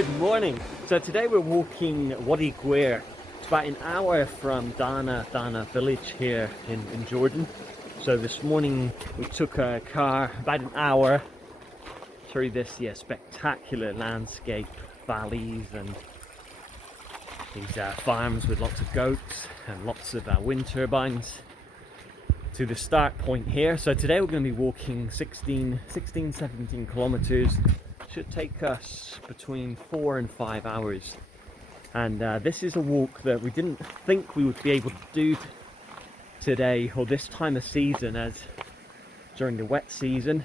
Good morning. So today we're walking WADI GHUWEIR. It's about an hour from Dana village here in Jordan. So this morning we took a car about an hour through this spectacular landscape, valleys and these farms with lots of goats and lots of wind turbines to the start point here. So today we're going to be walking 17 kilometers. Should take us between 4 and 5 hours, and this is a walk that we didn't think we would be able to do today or this time of season, as during the wet season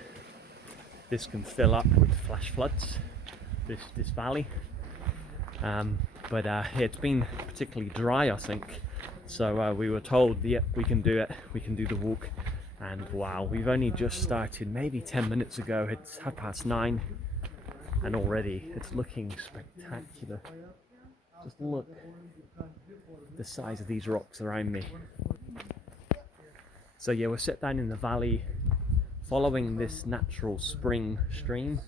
this can fill up with flash floods, this valley, but it's been particularly dry, I think, so we were told we can do it, we can do the walk. And wow, we've only just started maybe 10 minutes ago. It's 9:30 and already it's looking spectacular. Just look at the size of these rocks around me. So yeah, we're set down in the valley following this natural spring stream,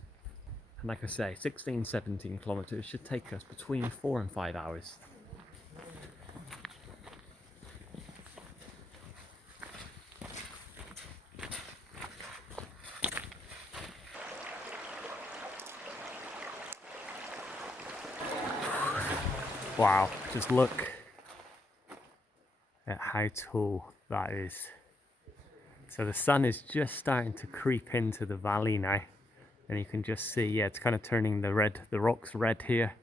and like I say, 17 kilometers should take us between 4 and 5 hours. Wow, just look at how tall that is. So the sun is just starting to creep into the valley now, and you can just see, yeah, it's kind of turning the rocks red here.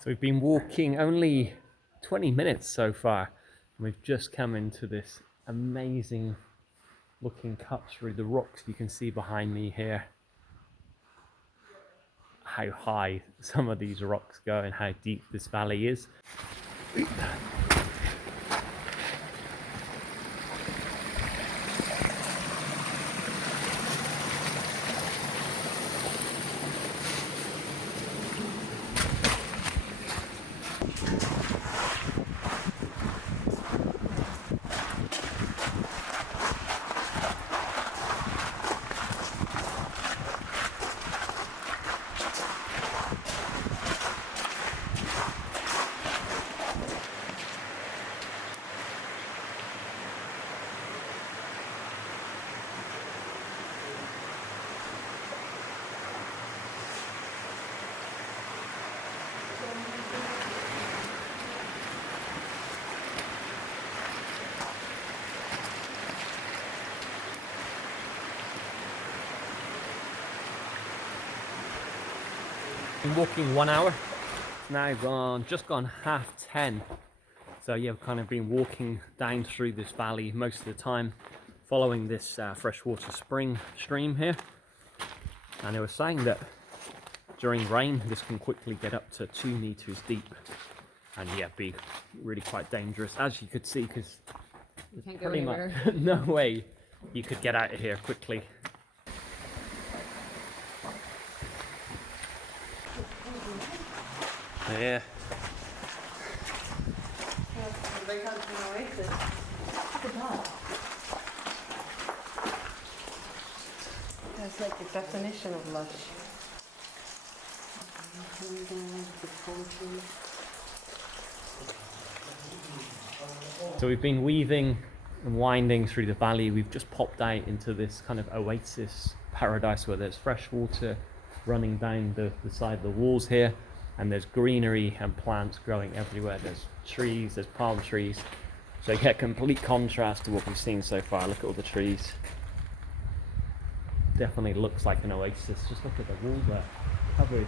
So we've been walking only 20 minutes so far, and we've just come into this amazing looking cut through the rocks you can see behind me here. How high some of these rocks go and how deep this valley is. Been walking 1 hour, now just gone 10:30. So yeah, I've kind of been walking down through this valley most of the time, following this freshwater stream here. And they were saying that during rain this can quickly get up to 2 meters deep, and yeah, be really quite dangerous, as you could see, because there's pretty much no way you could get out of here quickly. Yeah. That's like the definition of lush. So we've been weaving and winding through the valley. We've just popped out into this kind of oasis paradise where there's fresh water running down the side of the walls here. And there's greenery and plants growing everywhere. There's trees, there's palm trees. So you get complete contrast to what we've seen so far. Look at all the trees. Definitely looks like an oasis. Just look at the wall there, covered.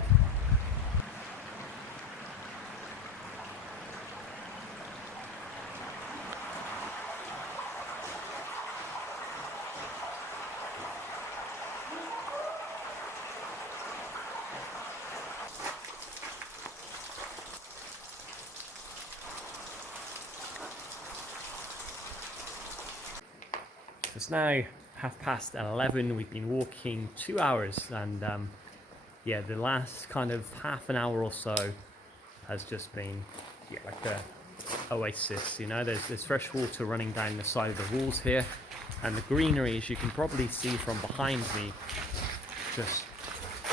It's now 11:30. We've been walking 2 hours, and yeah, the last kind of half an hour or so has just been like a oasis. You know, there's fresh water running down the side of the walls here, and the greenery, as you can probably see from behind me, just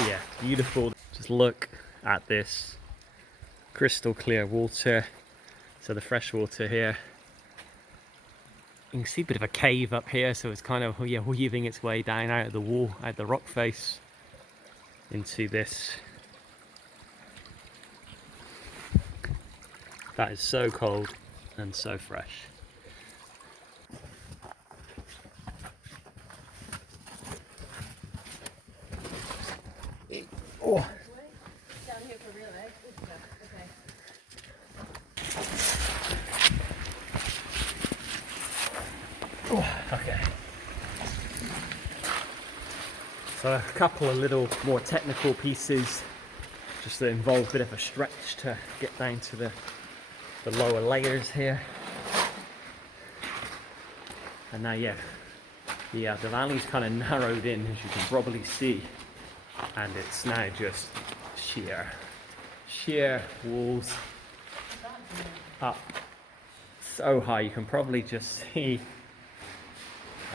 Yeah, beautiful. Just look at this crystal clear water. So the fresh water here. You can see a bit of a cave up here, so it's kind of weaving its way down out of the wall, out of the rock face, into this. That is so cold and so fresh. Oh. Down here for real, eh? Okay. Oh, okay. So a couple of little more technical pieces, just that involve a bit of a stretch to get down to the lower layers here. And now, the valley's kind of narrowed in, as you can probably see, and it's now just sheer walls up so high. You can probably just see,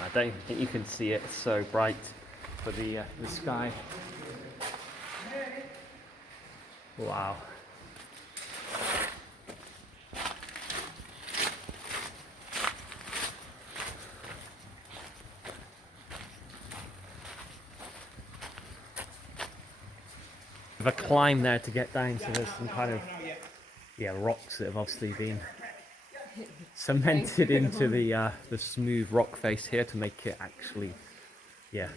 I don't think you can see it, it's so bright, but the sky. Wow. A climb there to get down, so there's some kind of rocks that have obviously been cemented into the smooth rock face here to make it actually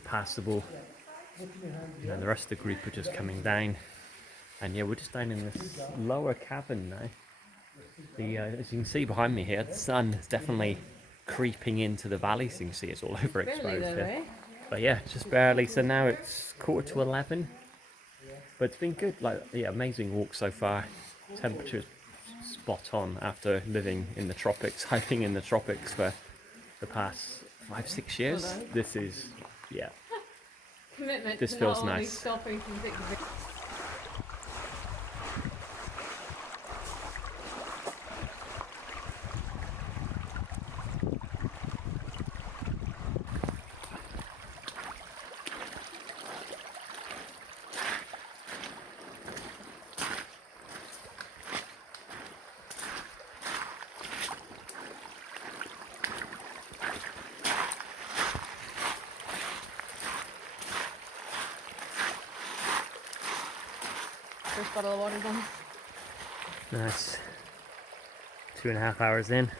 passable. And then the rest of the group are just coming down, and we're just down in this lower cavern now. As you can see behind me here, the sun is definitely creeping into the valley, so you can see it's all overexposed here. But just barely. So now it's 11:15. But it's been good, amazing walk so far. Temperature's spot on after living in the tropics, hiking in the tropics for the past 5-6 years. This is, Commitment. This feels nice. First bottle of water done. Nice. 2.5 hours in.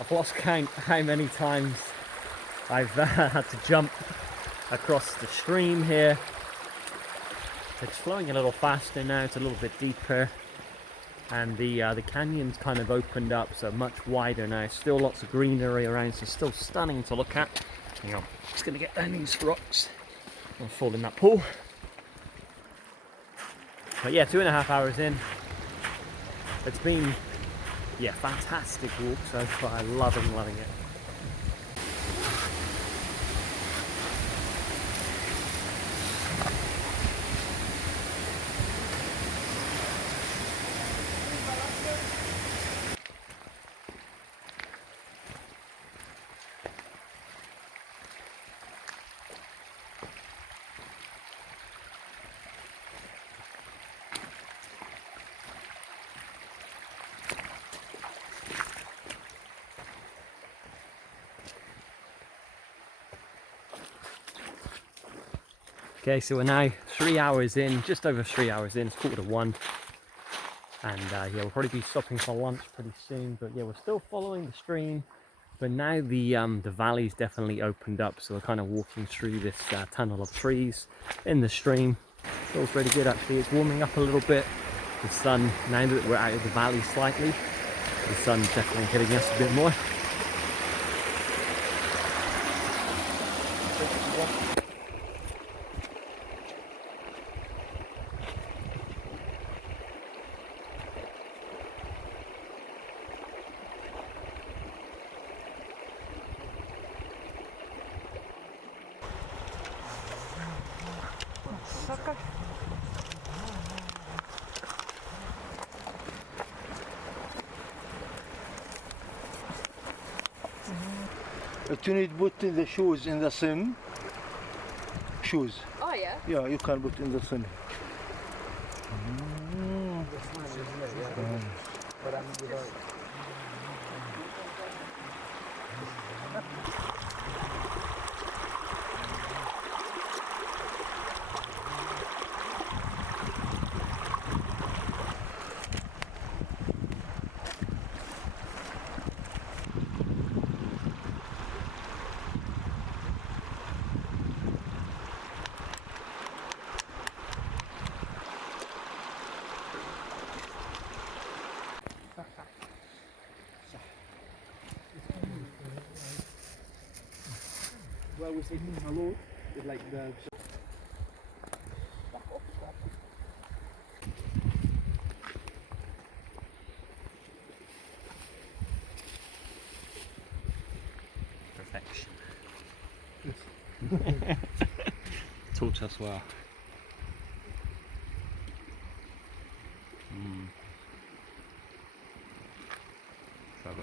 I've lost count how many times I've had to jump across the stream here. It's flowing a little faster now, it's a little bit deeper, and the canyon's kind of opened up, so much wider now. Still lots of greenery around, so still stunning to look at. Hang on, just gonna get down these rocks. I'll fall in that pool. But 2.5 hours in. It's been fantastic walk so far. Loving it. Okay, so we're now 3 hours in, just over 3 hours in, it's 1:15. And we'll probably be stopping for lunch pretty soon, but we're still following the stream. But now the valley's definitely opened up, so we're kind of walking through this tunnel of trees in the stream. Feels really good actually, it's warming up a little bit. The sun, now that we're out of the valley slightly, the sun's definitely hitting us a bit more. You need to put the shoes in the sun shoes. Oh yeah. Yeah, you can put in the sun. Well, we say hello with like the. Perfection. Taught us well. Bravo.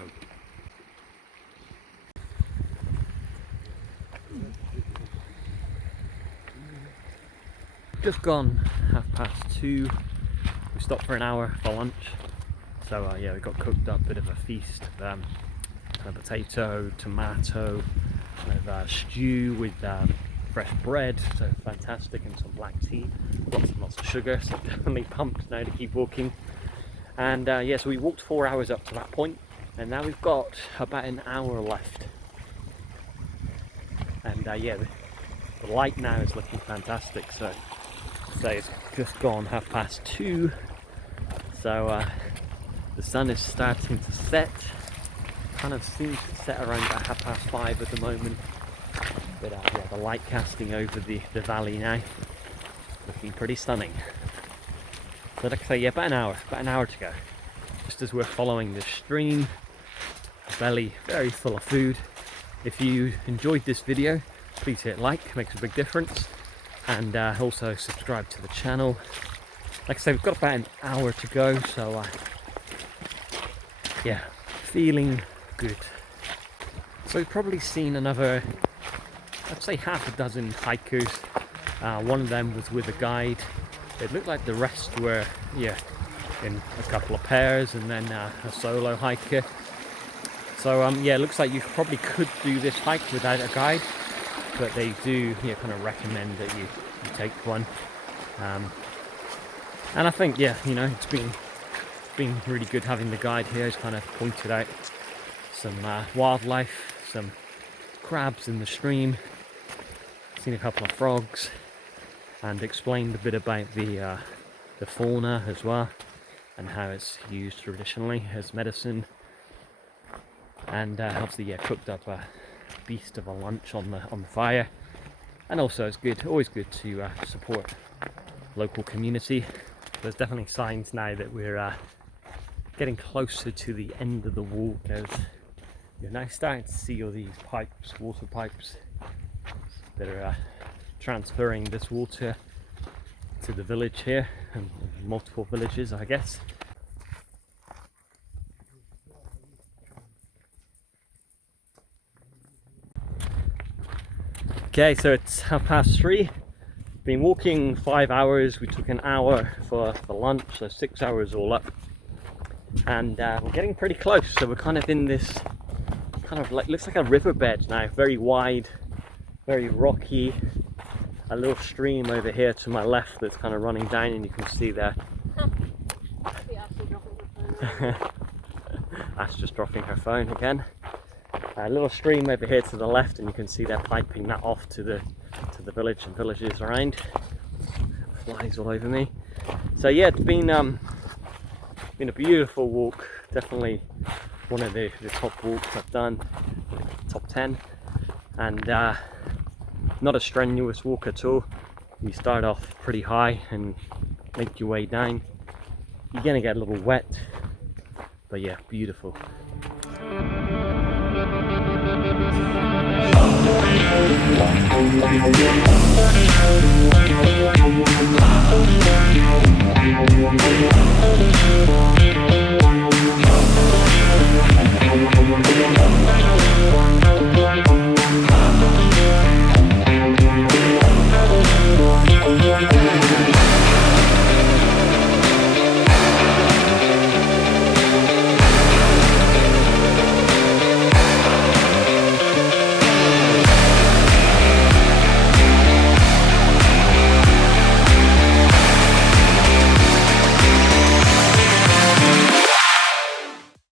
Just gone 2:30. We stopped for an hour for lunch. So yeah, we got cooked up, a bit of a feast. Kind of potato, tomato, kind of stew with fresh bread, so fantastic, and some black tea. Lots and lots of sugar, so definitely pumped now to keep walking. And yeah, so we walked 4 hours up to that point, and now we've got about an hour left. And yeah, the light now is looking fantastic. So it's just gone 2:30. So the sun is starting to set. Kind of seems to set around about 5:30 at the moment. But yeah, the light casting over the valley now, looking pretty stunning. So like I say, yeah, about an hour to go. Just as we're following this stream, belly very full of food. If you enjoyed this video, please hit like, it makes a big difference. And also subscribe to the channel. Like I say, we've got about an hour to go, so yeah, feeling good. So we've probably seen another, I'd say half a dozen hikers. One of them was with a guide. It looked like the rest were, yeah, in a couple of pairs, and then a solo hiker. So yeah, it looks like you probably could do this hike without a guide, but they do, yeah, kind of recommend that you take one. And I think, yeah, you know, it's been really good having the guide here. He's kind of pointed out some wildlife, some crabs in the stream, seen a couple of frogs, and explained a bit about the fauna as well, and how it's used traditionally as medicine. And obviously, yeah, cooked up a beast of a lunch on the fire. And also, it's good, always good to support local community. There's definitely signs now that we're getting closer to the end of the walk, as you're now starting to see all these pipes, water pipes, that are transferring this water to the village here, and multiple villages, I guess. Okay, so it's 3:30. Been walking 5 hours. We took an hour for lunch, so 6 hours all up. And we're getting pretty close. So we're kind of in this kind of like, looks like a riverbed now, very wide, very rocky. A little stream over here to my left that's kind of running down, and you can see there. Ash just dropping her phone again. A little stream over here to the left, and you can see they're piping that off to the village and villages around. Flies all over me. So yeah, it's been a beautiful walk. Definitely one of the top walks I've done, top 10, and not a strenuous walk at all. You start off pretty high and make your way down. You're gonna get a little wet, but yeah, beautiful.